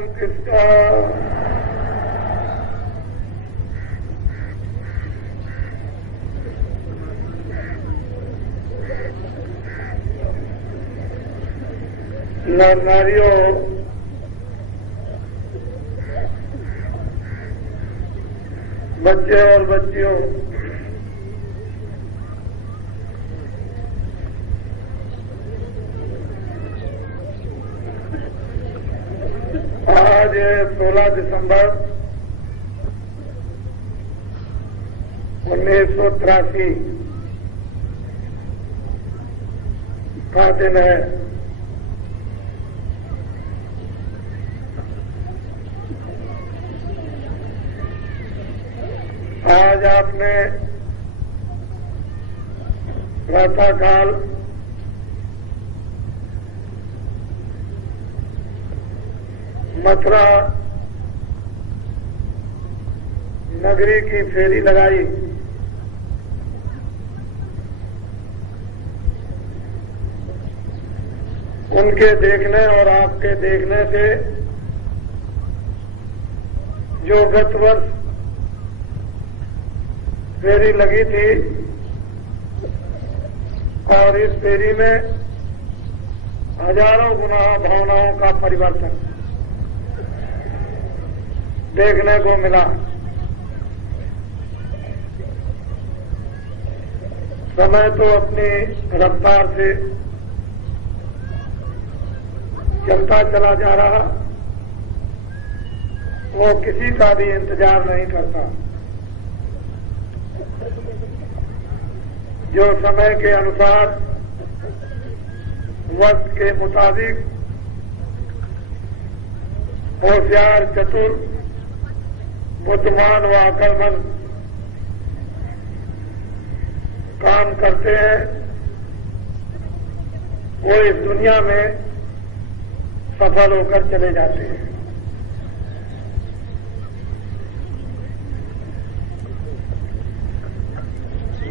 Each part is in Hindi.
कारण किसका? नर नारियों, बच्चे और बच्चियों, आज 16 दिसंबर 1983 का दिन है। आज आपने प्रातःकाल मथुरा नगरी की फेरी लगाई। उनके देखने और आपके देखने से जो गत वर्ष फेरी लगी थी और इस फेरी में हजारों गुना भावनाओं का परिवर्तन देखने को मिला। समय तो अपनी रफ्तार से चलता चला जा रहा, वो किसी का भी इंतजार नहीं करता। जो समय के अनुसार वक्त के मुताबिक होशियार, चतुर, बुद्धिमान व अक्लमंद काम करते हैं, वो इस दुनिया में सफल होकर चले जाते हैं।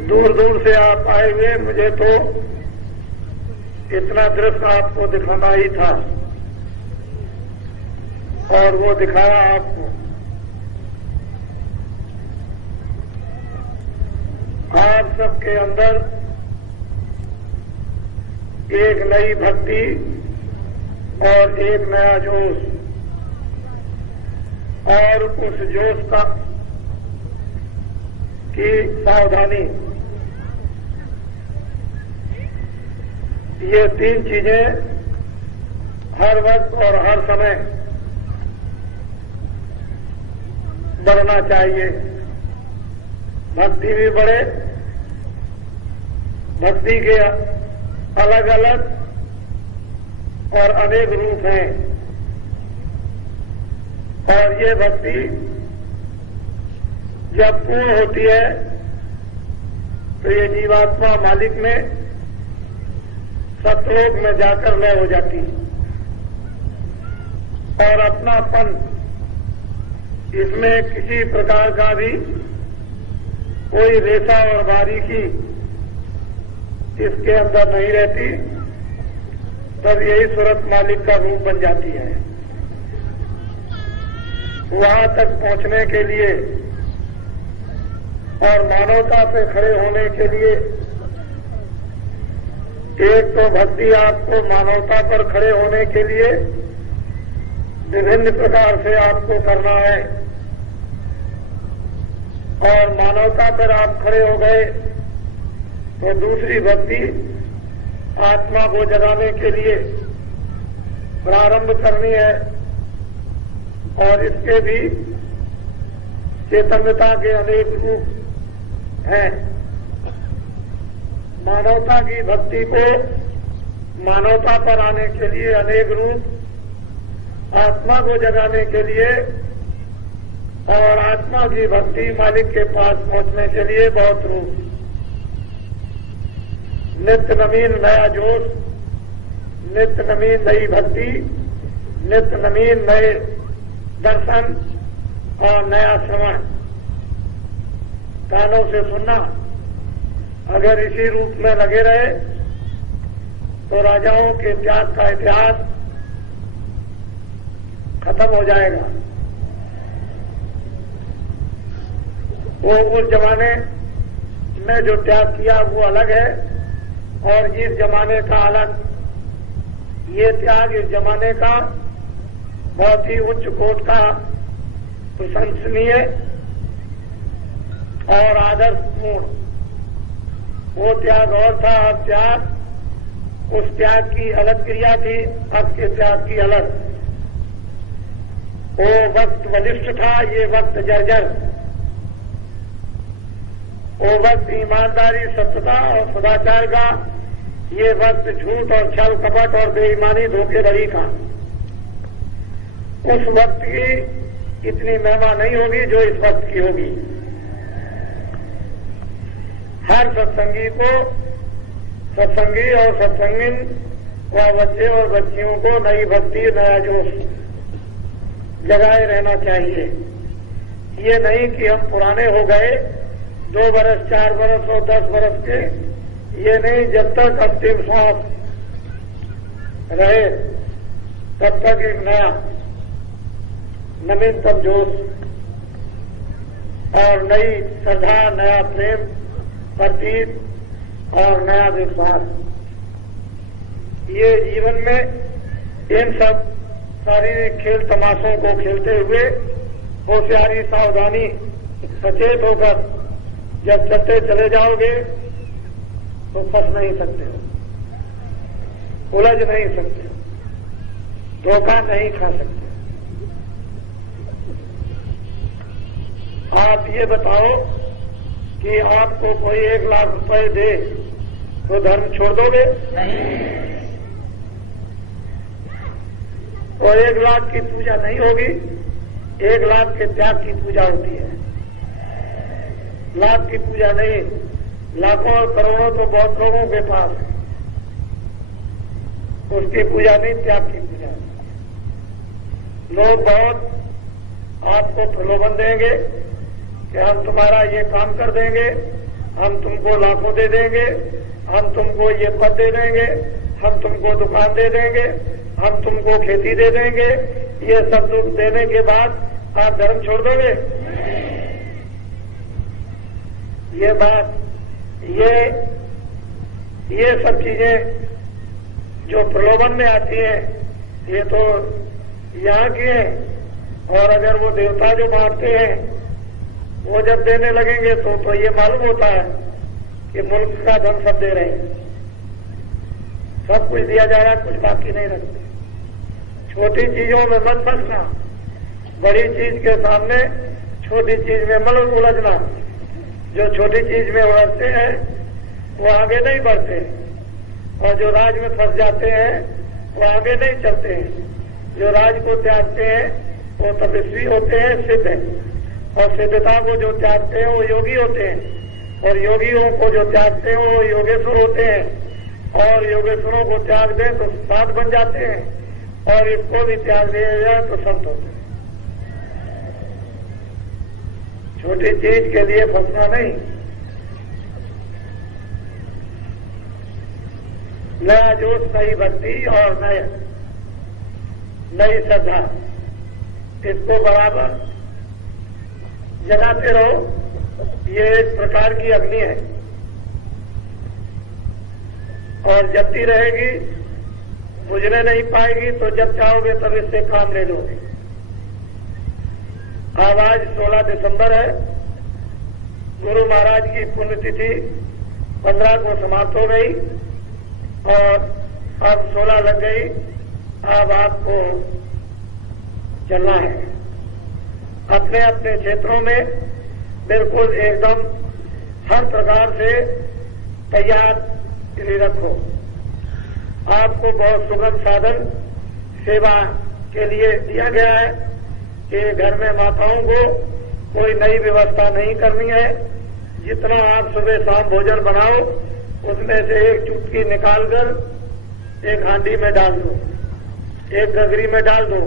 दूर दूर से आप आए हुए, मुझे तो इतना दृश्य आपको दिखाना ही था और वो दिखाया आपको। आप सबके अंदर एक नई भक्ति और एक नया जोश, और उस जोश का की सावधानी, ये तीन चीजें हर वक्त और हर समय बढ़ना चाहिए। भक्ति भी बढ़े, भक्ति के अलग अलग और अनेक रूप हैं, और ये भक्ति जब पूर्ण होती है तो ये जीवात्मा मालिक में सतलोक में जाकर लय हो जाती है और अपनापन, इसमें किसी प्रकार का भी कोई रेशा और बारीकी इसके अंदर नहीं रहती, तब यही सूरत मालिक का रूप बन जाती है। वहां तक पहुंचने के लिए और मानवता पे खड़े होने के लिए एक तो भक्ति आपको मानवता पर खड़े होने के लिए विभिन्न प्रकार से आपको करना है, और मानवता पर आप खड़े हो गए तो दूसरी भक्ति आत्मा को जगाने के लिए प्रारंभ करनी है, और इसके भी चैतन्यता के अनेक रूप हैं। मानवता की भक्ति को मानवता पर आने के लिए अनेक रूप, आत्मा को जगाने के लिए और आत्मा की भक्ति मालिक के पास पहुंचने के लिए बहुत रूप। नित्य नवीन नया जोश, नित्य नवीन नई भक्ति, नित्य नवीन नए दर्शन और नया श्रवण, कानों से सुनना। अगर इसी रूप में लगे रहे तो राजाओं के त्याग का इतिहास खत्म हो जाएगा। वो उस जमाने में जो त्याग किया वो अलग है और इस जमाने का अलग। ये त्याग इस जमाने का बहुत ही उच्च कोट का प्रशंसनीय और आदर्शपूर्ण वो त्याग और था। अब त्याग उस त्याग की अलग क्रिया थी, अब के त्याग की अलग। वो वक्त बलिष्ठ था, ये वक्त जर्जर। वो वक्त ईमानदारी, सत्यता और सदाचार का, ये वक्त झूठ और छल कपट और बेईमानी धोखेधड़ी का। उस वक्त की इतनी महिमा नहीं होगी जो इस वक्त की होगी। हर सत्संगी को, सत्संगी और सत्संगिन व बच्चे और बच्चियों को नई भक्ति, नया जोश जगाए रहना चाहिए। ये नहीं कि हम पुराने हो गए, 2 बरस, 4 बरस और 10 बरस के, ये नहीं। जब तक अंतिम सांस रहे तब तक एक नया नवीनतम जोश और नई श्रद्धा, नया प्रेम, प्रतीत और नया विश्वास, ये जीवन में इन सब शारीरिक खेल तमाशों को खेलते हुए होशियारी, सावधानी, सचेत होकर जब चलते चले जाओगे तो फंस नहीं सकते हो, उलझ नहीं सकते, धोखा नहीं खा सकते। आप ये बताओ कि आपको कोई 1 लाख रुपए दे तो धर्म छोड़ दोगे? नहीं। तो 1 लाख की पूजा नहीं होगी, 1 लाख के त्याग की पूजा होती है। लाख की पूजा नहीं, लाखों और करोड़ों तो बहुत लोगों के पास है, उसकी पूजा नहीं, त्याग की पूजा। लोग बहुत आपको प्रलोभन देंगे कि हम तुम्हारा ये काम कर देंगे, हम तुमको लाखों दे देंगे, हम तुमको ये पद दे देंगे, हम तुमको दुकान दे देंगे, हम तुमको खेती दे देंगे। ये सब देने के बाद आप धर्म छोड़ दोगे? ये बात, ये सब चीजें जो प्रलोभन में आती हैं, ये तो यहाँ की हैं। और अगर वो देवता जो बांटते हैं वो जब देने लगेंगे तो ये मालूम होता है कि मुल्क का धन सब दे रहे हैं, सब कुछ दिया जा रहा है, कुछ बाकी नहीं रखते। छोटी चीजों में मत फंसना, बड़ी चीज के सामने छोटी चीज में मत उलझना। जो छोटी चीज में उलझते हैं वो आगे नहीं बढ़ते, और जो राज में फंस जाते हैं वो आगे नहीं चलते हैं। जो राज को त्यागते हैं वो तपस्वी होते हैं, सिद्ध हैं, और सिद्धता को जो त्यागते हैं वो योगी होते हैं, और योगियों को जो त्यागते हैं वो योगेश्वर होते हैं, और योगेश्वरों को त्याग दें तो साध बन जाते हैं, और इसको भी त्याग दिया जाए तो संत होते हैं। छोटी चीज के लिए फंसना नहीं। नया जोश, नई भक्ति और नई श्रद्धा, इसको बराबर जगाते रहो। ये एक प्रकार की अग्नि है और जलती रहेगी, बुझने नहीं पाएगी। तो जब चाहोगे तब इससे काम ले लोगे। आज 16 दिसंबर है, गुरु महाराज की पुण्यतिथि 15 को समाप्त हो गई और अब 16 लग गई। अब आपको चलना है अपने अपने क्षेत्रों में, बिल्कुल एकदम हर प्रकार से तैयार रखो। आपको बहुत सुगम साधन सेवा के लिए दिया गया है कि घर में माताओं को कोई नई व्यवस्था नहीं करनी है। जितना आप सुबह शाम भोजन बनाओ उसमें से एक चुटकी निकालकर एक हांडी में डाल दो, एक गगरी में डाल दो।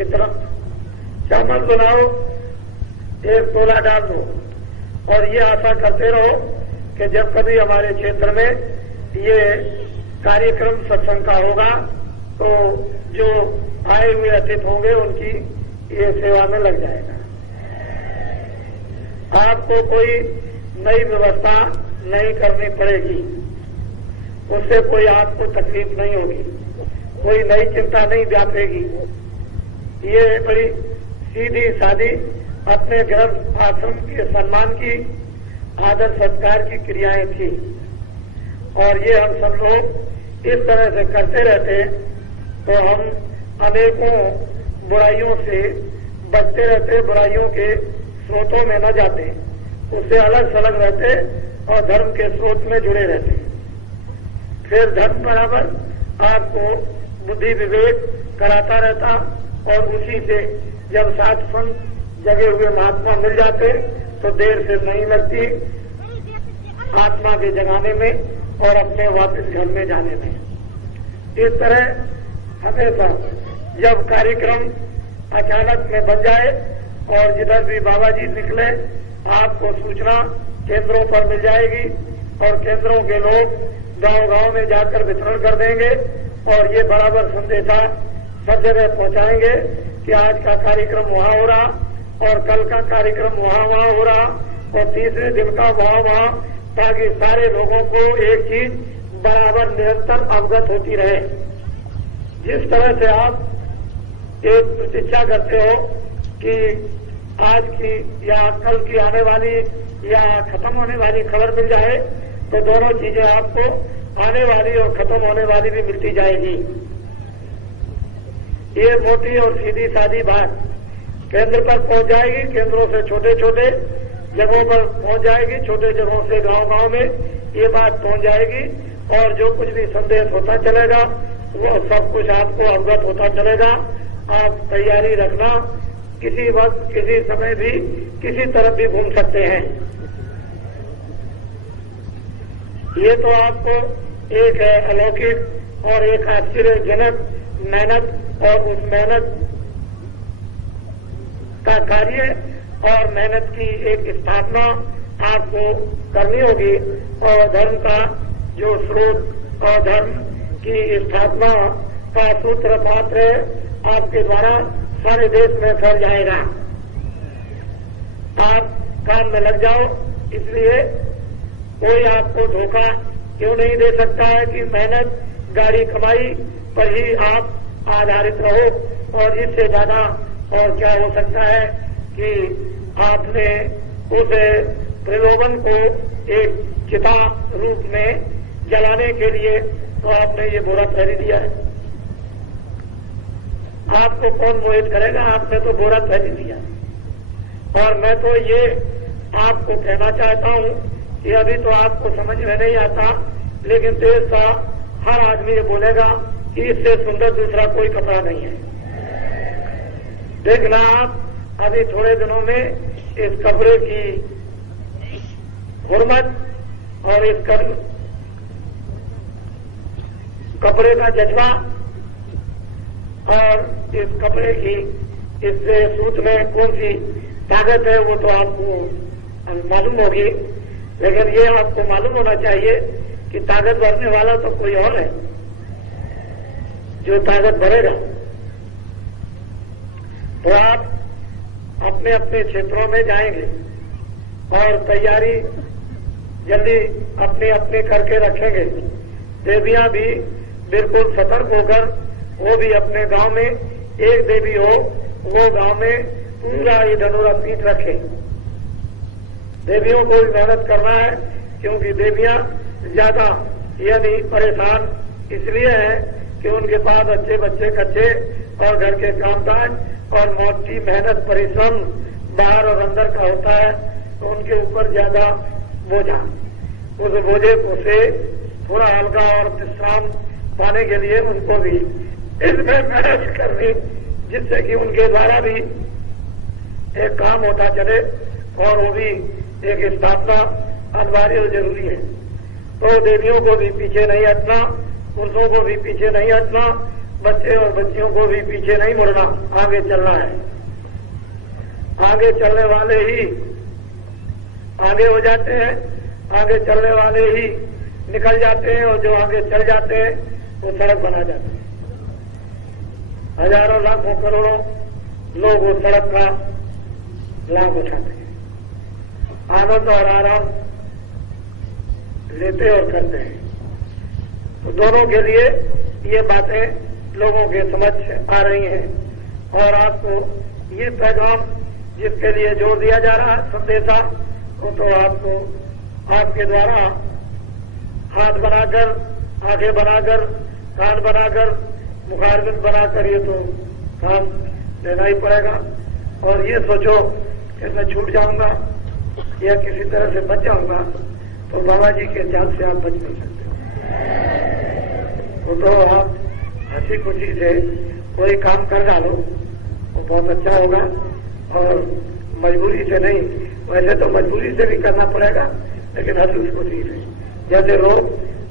इतना चावल बनाओ, एक तोला डाल दो, और ये आशा करते रहो कि जब कभी हमारे क्षेत्र में ये कार्यक्रम सत्संग का होगा तो जो आए हुए अतिथि होंगे उनकी ये सेवा में लग जाएगा। आपको कोई नई व्यवस्था नहीं करनी पड़ेगी, उससे कोई आपको तकलीफ नहीं होगी, कोई नई चिंता नहीं व्यापेगी। ये बड़ी सीधी सादी अपने गृह आश्रम के सम्मान की आदर सत्कार की क्रियाएं थी और ये हम सब लोग इस तरह से करते रहते तो हम अनेकों बुराइयों से बचते रहते, बुराइयों के स्रोतों में न जाते, उससे अलग थलग रहते और धर्म के स्रोत में जुड़े रहते। फिर धर्म बराबर आपको बुद्धि विवेक कराता रहता और उसी से जब सात संत जगे हुए महात्मा मिल जाते तो देर से नहीं लगती आत्मा के जगाने में और अपने वापस घर में जाने में। इस तरह हमेशा जब कार्यक्रम अचानक में बन जाए और जिधर भी बाबा जी निकले आपको सूचना केंद्रों पर मिल जाएगी और केंद्रों के लोग गांव-गांव में जाकर वितरण कर देंगे और ये बराबर संदेशा सब जगह पहुंचाएंगे कि आज का कार्यक्रम वहां हो रहा और कल का कार्यक्रम वहां हो रहा और तीसरे दिन का वहां, ताकि सारे लोगों को एक चीज बराबर निरंतर अवगत होती रहे। जिस तरह से आप एक प्रतीक्षा करते हो कि आज की या कल की आने वाली या खत्म होने वाली खबर मिल जाए तो दोनों चीजें आपको आने वाली और खत्म होने वाली भी मिलती जाएगी। ये मोटी और सीधी सादी बात केंद्र पर पहुंच जाएगी, केंद्रों से छोटे छोटे जगहों पर पहुंच जाएगी, छोटे जगहों से गांव-गांव में ये बात पहुंच जाएगी और जो कुछ भी संदेश होता चलेगा वो सब कुछ आपको अवगत होता चलेगा। आप तैयारी रखना, किसी वक्त किसी समय भी किसी तरफ भी घूम सकते हैं। ये तो आपको एक अलौकिक और एक आश्चर्यजनक मेहनत और उस मेहनत का कार्य और मेहनत की एक स्थापना आपको करनी होगी और धर्म का जो स्रोत और धर्म की स्थापना का सूत्र पात्र आपके द्वारा सारे देश में फैल जाएगा। आप काम में लग जाओ, इसलिए कोई आपको धोखा क्यों नहीं दे सकता है कि मेहनत गाड़ी कमाई पर ही आप आधारित रहो और इससे ज्यादा और क्या हो सकता है कि आपने उस प्रलोभन को एक चिता रूप में जलाने के लिए तो आपने ये बोरा पहन दिया है। आपको कौन मोहित करेगा, आपने तो बोरा पहन दिया। और मैं तो ये आपको कहना चाहता हूं कि अभी तो आपको समझ में नहीं आता, लेकिन देश का हर आदमी ये बोलेगा कि इससे सुंदर दूसरा कोई कपड़ा नहीं है। देखना आप अभी थोड़े दिनों में इस कपड़े की हुर्मत और इस कपड़े का जज्बा और इस कपड़े की इस सूत में कौन सी ताकत है वो तो आपको मालूम होगी, लेकिन ये आपको मालूम होना चाहिए कि ताकत भरने वाला तो कोई और है जो ताकत भरेगा। तो आप अपने अपने क्षेत्रों में जाएंगे और तैयारी जल्दी अपने अपने करके रखेंगे। देवियां भी बिल्कुल सतर्क होकर वो भी अपने गांव में एक देवी हो वो गांव में पूरा ये धनुरा पीठ रखे। देवियों को भी मेहनत करना है क्योंकि देवियां ज्यादा यदि परेशान इसलिए है कि उनके पास अच्छे बच्चे कच्चे और घर के कामकाज और मौत की मेहनत परिश्रम बाहर और अंदर का होता है, तो उनके ऊपर ज्यादा बोझा, उस बोझे को से थोड़ा हल्का और विश्राम पाने के लिए उनको भी इसमें मेहनत करनी, जिससे कि उनके द्वारा भी एक काम होता चले और वो भी एक स्थापना अनिवार्य और जरूरी है। तो देवियों को भी पीछे नहीं हटना, पुरुषों को भी पीछे नहीं हटना, बच्चे और बच्चियों को भी पीछे नहीं मुड़ना, आगे चलना है। आगे चलने वाले ही आगे हो जाते हैं, आगे चलने वाले ही निकल जाते हैं और जो आगे चल जाते हैं वो सड़क बना जाते हैं। हजारों लाखों करोड़ों लोग उस सड़क का लाभ उठाते हैं, आनंद और आराम लेते और करते हैं। तो दोनों के लिए ये बातें लोगों के समझ आ रही हैं और आपको ये पैगाम जिसके लिए जोर दिया जा रहा है संदेशा, वो तो आपको आपके द्वारा हाथ बनाकर, आंखें बनाकर, कान बनाकर, मुखारबिंद बनाकर ये तो काम लेना ही पड़ेगा। और ये सोचो कि मैं छूट जाऊंगा या किसी तरह से बच जाऊंगा, तो बाबा जी के जाल से आप बच नहीं सकते। तो आप हंसी खुशी से कोई काम कर डालो, वो बहुत अच्छा होगा और मजबूरी से नहीं। वैसे तो मजबूरी से भी करना पड़ेगा, लेकिन हंसी खुशी से। जैसे लोग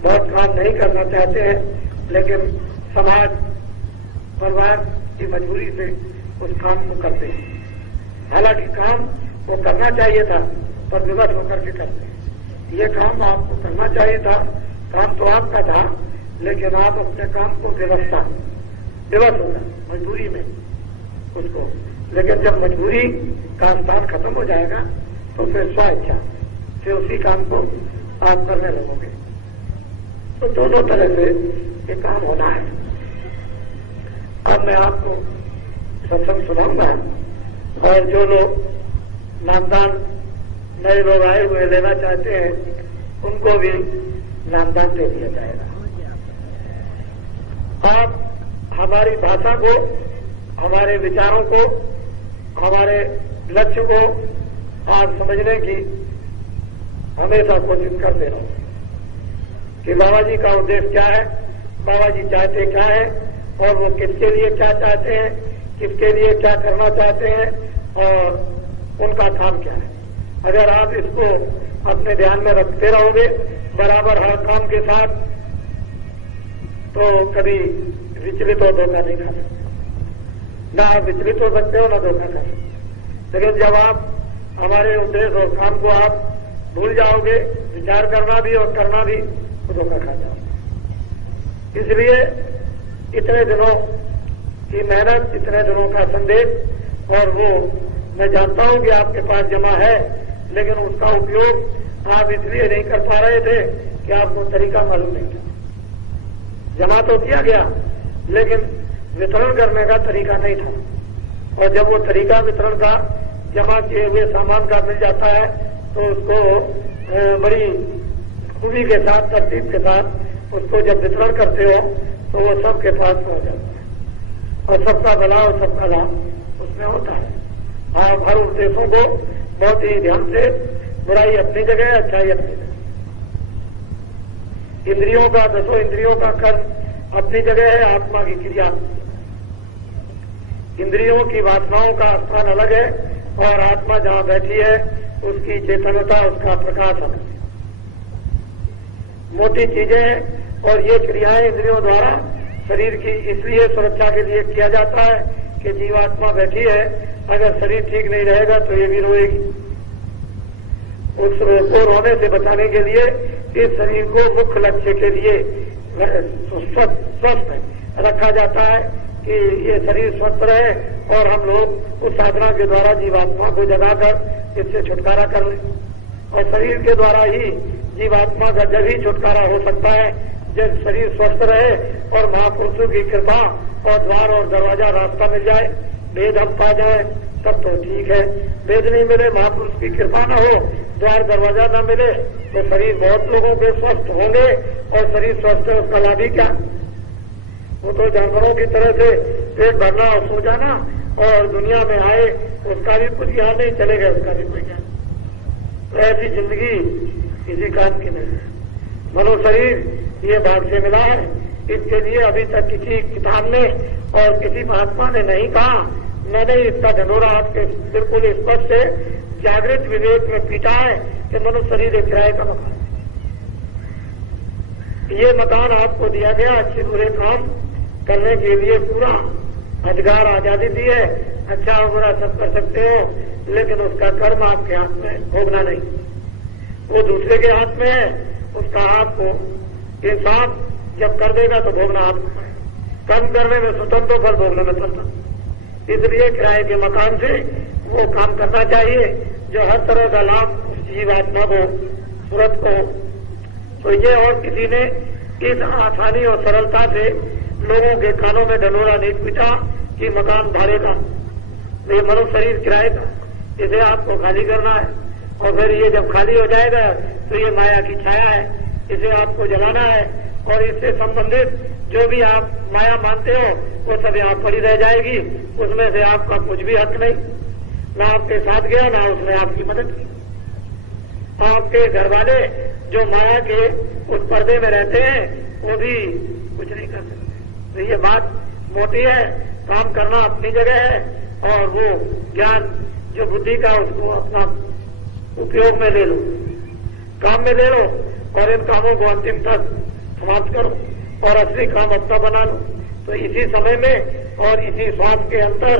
बहुत काम नहीं करना चाहते हैं, लेकिन समाज परिवार की मजबूरी से उस काम को करते हैं। हालांकि काम वो करना चाहिए था, पर विवश होकर के करते हैं। ये काम आपको करना चाहिए था, काम तो आपका था, लेकिन आप अपने काम को विवश होगा मजबूरी में उसको। लेकिन जब मजबूरी का स्थान खत्म हो जाएगा तो फिर स्वेच्छा से उसी काम को आप करने लगोगे। तो दोनों तरह से ये काम होना है। अब मैं आपको सत्संग सुनाऊंगा और जो लोग नामदान नए लोग आए हुए लेना चाहते हैं उनको भी नामदान दे दिया जाएगा। आप हमारी भाषा को, हमारे विचारों को, हमारे लक्ष्य को आप समझने की हमेशा कोशिश करते रहो कि बाबा जी का उद्देश्य क्या है, बाबा जी चाहते क्या है और वो किसके लिए क्या चाहते हैं, किसके लिए क्या करना चाहते हैं और उनका काम क्या है। अगर आप इसको अपने ध्यान में रखते रहोगे बराबर हर काम के साथ, तो कभी विचलित हो धोखा नहीं खा सकते। ना आप विचलित हो सकते हो ना धोखा खा सकते। लेकिन जब आप हमारे उद्देश्य और काम को आप भूल जाओगे, विचार करना भी और करना भी, तो धोखा खा जाओगे। इसलिए इतने दिनों की मेहनत, इतने दिनों का संदेश, और वो मैं जानता हूं कि आपके पास जमा है, लेकिन उसका उपयोग आप इसलिए नहीं कर पा रहे थे कि आपको तरीका मालूम नहीं था। जमा तो किया गया, लेकिन वितरण करने का तरीका नहीं था। और जब वो तरीका वितरण का, जमा किए हुए सामान का मिल जाता है, तो उसको बड़ी खूबी के साथ, तरतीब के साथ उसको जब वितरण करते हो तो वो सबके पास पहुंच जाता है और सबका भला और सबका लाभ उसमें होता है। आप हर उद्देश्यों को बहुत ही ध्यान से, बुराई अपनी जगह, अच्छाई अपनी जगह, इंद्रियों का, 10 इंद्रियों का कर्म अपनी जगह है, आत्मा की क्रिया। इंद्रियों की वासनाओं का स्थान अलग है और आत्मा जहां बैठी है उसकी चेतनता, उसका प्रकाश अलग है। मोटी चीजें हैं और ये क्रियाएं इंद्रियों द्वारा शरीर की इसलिए सुरक्षा के लिए किया जाता है कि जीवात्मा बैठी है, अगर शरीर ठीक नहीं रहेगा तो ये भी रोएगी। उसको रोने से बचाने के लिए इस शरीर को मुख्य लक्ष्य के लिए स्वस्थ रखा जाता है कि ये शरीर स्वस्थ रहे और हम लोग उस साधना के द्वारा जीवात्मा को जगाकर इससे छुटकारा कर लें। और शरीर के द्वारा ही जीवात्मा का जब ही छुटकारा हो सकता है जब शरीर स्वस्थ रहे और महापुरुषों की कृपा और द्वार और दरवाजा रास्ता मिल जाए, वेद हम पा जाए, तब तो ठीक है। वेद नहीं मिले, महापुरुष की कृपा न हो, द्वार दरवाजा न मिले, तो शरीर बहुत लोगों के स्वस्थ होंगे और शरीर स्वस्थ है उसका लाभ ही क्या। वो तो जानवरों की तरह से पेट भरना और सो जाना और दुनिया में आए उसका भी कुछ ज्ञान नहीं, चलेगा उसका भी कोई ज्ञान। तो ऐसी जिंदगी किसी काम की नहीं है। मनो शरीर ये भाग से मिला है, इसके लिए अभी तक किसी किताब ने और किसी महात्मा ने नहीं कहा। मैंने इसका ढंढोरा आपके बिल्कुल स्पष्ट से जागृत विवेक में पीटा है कि मनुष्य शरीर एक किराए का मकान है। ये मकान आपको दिया गया अच्छे बुरे काम करने के लिए, पूरा अधिकार आजादी दी है, अच्छा और बुरा सब कर सकते हो, लेकिन उसका कर्म आपके हाथ में भोगना नहीं, वो दूसरे के हाथ में है। उसका आपको इंसाफ जब कर देगा तो भोगना आपको पड़ेगा। कम करने में स्वतंत्र, फल भोगने में स्वतंत्र। इसलिए किराए के मकान से वो काम करना चाहिए जो हर तरह का लाभ उस जीवात्मा को, सूरत को। तो ये और किसी ने इस आसानी और सरलता से लोगों के कानों में ढंढोरा नहीं पीटा कि मकान भाड़े का, ये मनुष्य शरीर किराए का, इसे आपको खाली करना है। और फिर ये जब खाली हो जाएगा तो ये माया की छाया है, इसे आपको जलाना है। और इससे संबंधित जो भी आप माया मानते हो वो सब यहाँ पड़ी रह जाएगी, उसमें से आपका कुछ भी हक नहीं, ना आपके साथ गया ना उसने आपकी मदद की। आपके घर वाले जो माया के उस पर्दे में रहते हैं वो भी कुछ नहीं कर सकते। तो ये बात मोटी है, काम करना अपनी जगह है, और वो ज्ञान जो बुद्धि का उसको अपना उपयोग में ले लो, काम में ले लो, और इन कामों को अंतिम तक समाप्त करो और असली काम अपना बना लो। तो इसी समय में और इसी श्वास के अंदर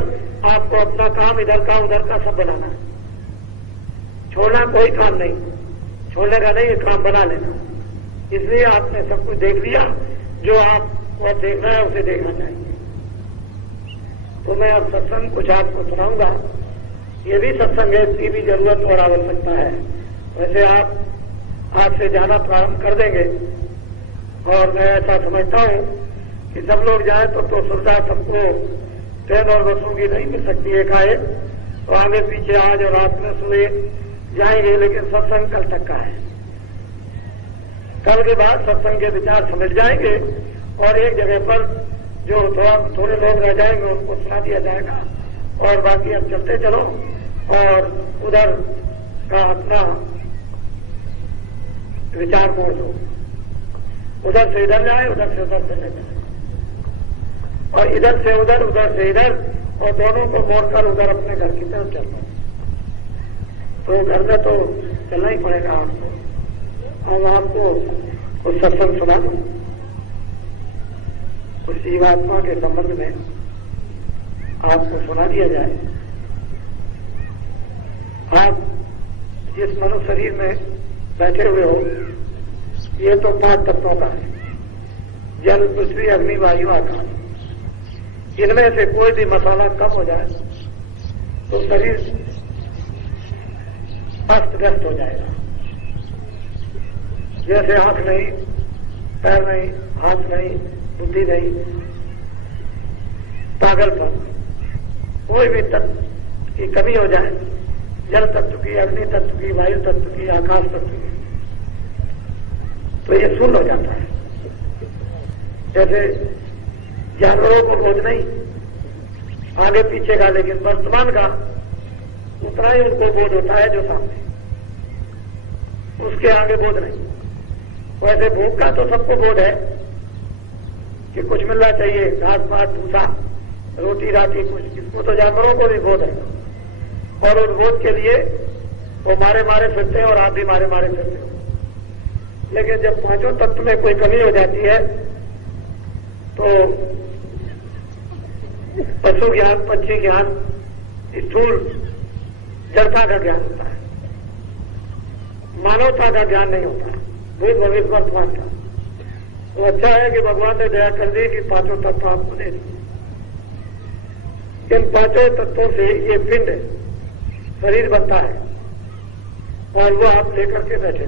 आपको अपना काम इधर का उधर का सब बनाना है। छोड़ना कोई काम नहीं, छोड़ने का नहीं, काम बना लेना। इसलिए आपने सब कुछ देख लिया, जो आपको देखना है उसे देखना चाहिए। तो मैं अब सत्संग कुछ आपको सुनाऊंगा। ये भी सत्संग है, इसकी भी जरूरत और आवश्यकता है। वैसे आप आज से जाना प्रारंभ कर देंगे, और मैं ऐसा समझता हूं कि सब लोग जाए तो सुविधा सबको ट्रेन और बसों की नहीं मिल सकती है एकाएक, तो आगे पीछे आज और रात में सुबह जाएंगे, लेकिन सत्संग कल तक का है। कल के बाद सत्संग के विचार समझ जाएंगे, और एक जगह पर जो थोड़े लोग रह जाएंगे उनको सुना दिया जाएगा, और बाकी अब चलते चलो और उधर का अपना विचार मोड़ दो, उधर से इधर जाए, उधर से उधर चले जाए, और इधर से उधर से इधर, और दोनों को मोड़कर उधर अपने घर की तरफ चलना। तो घर में तो चलना ही पड़ेगा आपको। अब आपको कुछ सत्संग सुना दूं उस जीवात्मा के संबंध में, आपको सुना दिया जाए। आप जिस मनुष्य शरीर में बैठे हुए हो, ये तो 5 तत्वों का है, जल, पृथ्वी, अग्नि, वायु, आकाश। इनमें से कोई भी मसाला कम हो जाए तो शरीर अस्त व्यस्त हो जाएगा। जैसे आंख नहीं, पैर नहीं, हाथ नहीं, बुद्धि नहीं, पागलपन, कोई भी तत्व की कमी हो जाए, जल तत्व की, अग्नि तत्व की, वायु तत्व की, आकाश तत्व की, तो ये शून्य हो जाता है। जैसे जानवरों को बोध नहीं आगे पीछे का, लेकिन वर्तमान का उतना ही उनको बोध होता है जो सामने, उसके आगे बोध नहीं। वैसे भूख का तो सबको बोध है कि कुछ मिलना चाहिए, घास पात, भूसा, रोटी राटी कुछ, इसको तो जानवरों को भी बोध है, और उस बोध के लिए वो मारे मारे फिरते हैं, और आप भी मारे मारे फिरते हो। लेकिन जब 5 तत्व में कोई कमी हो जाती है तो पशु ज्ञान, पक्षी ज्ञान, स्थूल जड़ता का ज्ञान होता है, मानवता का ज्ञान नहीं होता, भूत भविष्य वर्तमान का। तो अच्छा है कि भगवान ने दया कर दी कि 5 तत्व आपको दे दिए। इन 5 तत्वों से ये पिंड शरीर बनता है, और वो आप लेकर के बैठे,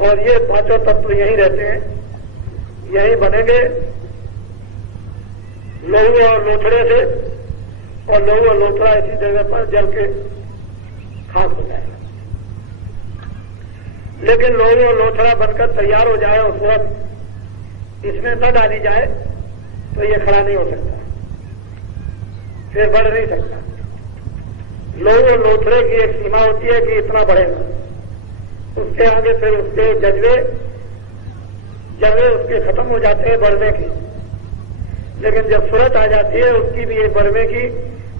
और ये 5 तत्व यहीं रहते हैं, यहीं बनेंगे लहू और लोथड़े से, और लहू और लोथड़ा इसी जगह पर जल के खाक हो जाएगा। लेकिन लहू और लोथड़ा बनकर तैयार हो जाए उस वक्त इसमें न डाली जाए तो ये खड़ा नहीं हो सकता, फिर बढ़ नहीं सकता। लहू और लोथड़े की एक सीमा होती है कि इतना बढ़ेगा, उसके आगे फिर उसके जज्बे उसके खत्म हो जाते हैं बढ़ने की। लेकिन जब सूरत आ जाती है उसकी भी एक बढ़ने की,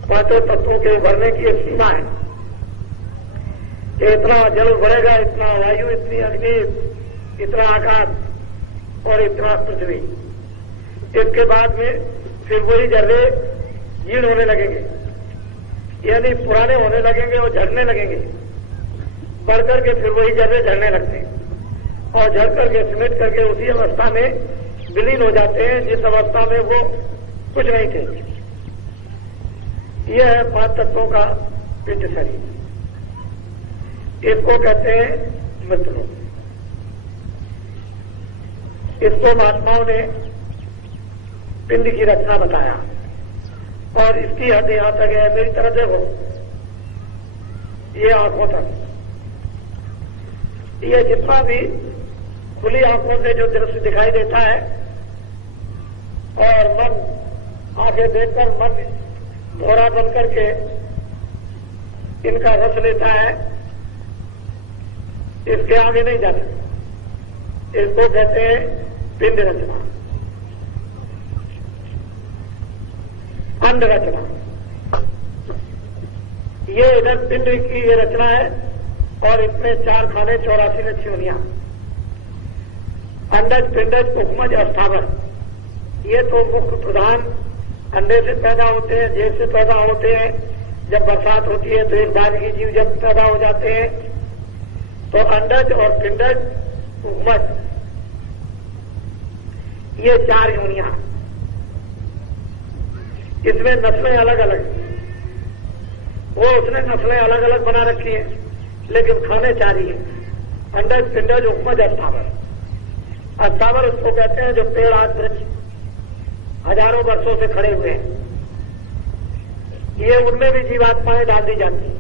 5 तत्वों के बढ़ने की एक सीमा है। इतना जल बढ़ेगा, इतना वायु, इतनी अग्नि, इतना आकाश और इतना पृथ्वी। इसके बाद में फिर वही जर्रे जीर्ण होने लगेंगे, यानी पुराने होने लगेंगे और झड़ने लगेंगे। बढ़ करके फिर वही जर्रे झड़ने लगते हैं, और झड़ करके सिमट करके उसी अवस्था में विलीन हो जाते हैं जिस अवस्था में वो कुछ नहीं थे। यह है 5 तत्वों का पिंड शरीर। इसको कहते हैं मृतलोक। इसको महात्माओं ने पिंड की रचना बताया और इसकी हद यहां तक है, मेरी तरह देखो, ये आंखों तक, ये जितना भी खुली आंखों से जो दृश्य दिखाई देता है और मन आंखें देखकर मन भोरा बन करके इनका रस लेता है, इसके आगे नहीं जाता। इसको कहते हैं पिंड रचना, अंड रचना। ये इधर पिंड की ये रचना है और इसमें 4 खाने 84 लक्ष्योनियां, अंडज, पिंडज, उपमज, अस्थावर। ये तो मुख्य प्रधान अंडे से पैदा होते हैं, जेल से पैदा होते हैं। जब बरसात होती है तो एक बालगी जीव जब पैदा हो जाते हैं तो अंडज और पिंडज, उपमज, ये 4 योनियां। इसमें नस्लें अलग अलग, वो उसने नस्लें अलग अलग बना रखी हैं, लेकिन खाने 4 ही हैं, अंडज, पिंडज, उपमज, अस्थावर। अस्थावर उसको कहते हैं जो पेड़ आज वृक्ष हजारों वर्षों से खड़े हुए हैं, ये उनमें भी जीवात्माएं डाल दी जाती हैं।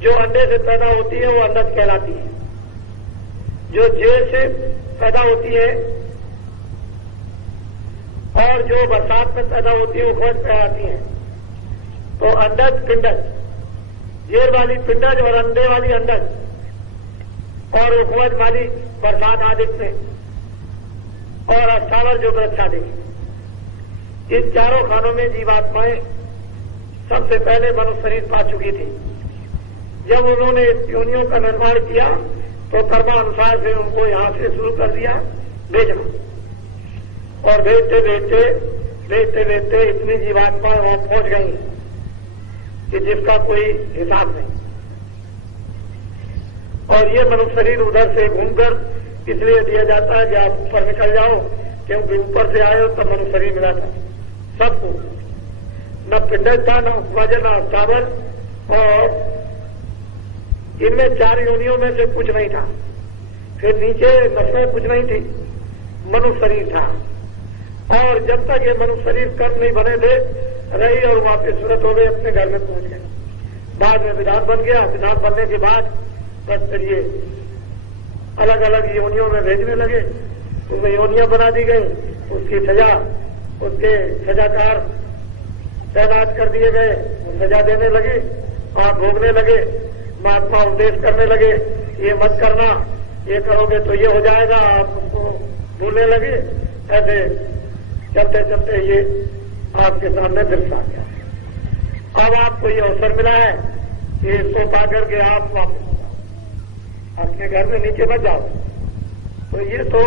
जो अंडे से पैदा होती है वो अंडज कहलाती है, जो जेल से पैदा होती है और जो बरसात में पैदा होती है उपमज कहलाती है। तो अंडज, पिंडज, जेल वाली पिंडज और अंडे वाली अंडज और उपमज वाली बरसात आदि में, और अस्थावर जो वृक्ष आदि। इन 4 खानों में जीवात्माएं सबसे पहले मनुष्य शरीर पा चुकी थी। जब उन्होंने इस योनियों का निर्माण किया तो कर्मानुसार से उनको यहां से शुरू कर दिया भेजना, और भेजते भेजते इतनी जीवात्माएं वहां पहुंच गई कि जिसका कोई हिसाब नहीं। और ये मनुष्य शरीर उधर से घूमकर इसलिए दिया जाता है कि आप ऊपर निकल जाओ, क्योंकि ऊपर से आए हो तब मनुष्य शरीर मिला था सबको। न पिंडज था, न उपमज, न अस्थावर, और इनमें 4 योनियों में से कुछ नहीं था। फिर नीचे नस्लें कुछ नहीं थी, मनुष्य शरीर था। और जब तक ये मनुष्य शरीर कर्म नहीं बने थे रही और वापिस सूरत हो गए, अपने घर में पहुंच गए। बाद में विधान बन गया, विधान बनने के बाद बस फिर ये अलग अलग योनियों में भेजने लगे, उनमें योनियां बना दी गई, उसकी सजा, उसके सजाकार तैनात कर दिए गए, वो सजा देने लगे, आप भोगने लगे। महात्मा उपदेश करने लगे, ये मत करना, ये करोगे तो ये हो जाएगा, आप उसको भूलने लगे। ऐसे चलते चलते ये आपके सामने दृश्य आ गया। अब आपको ये अवसर मिला है कि इसको पा करके आप वापस अपने घर में नीचे मत जाओ। तो ये तो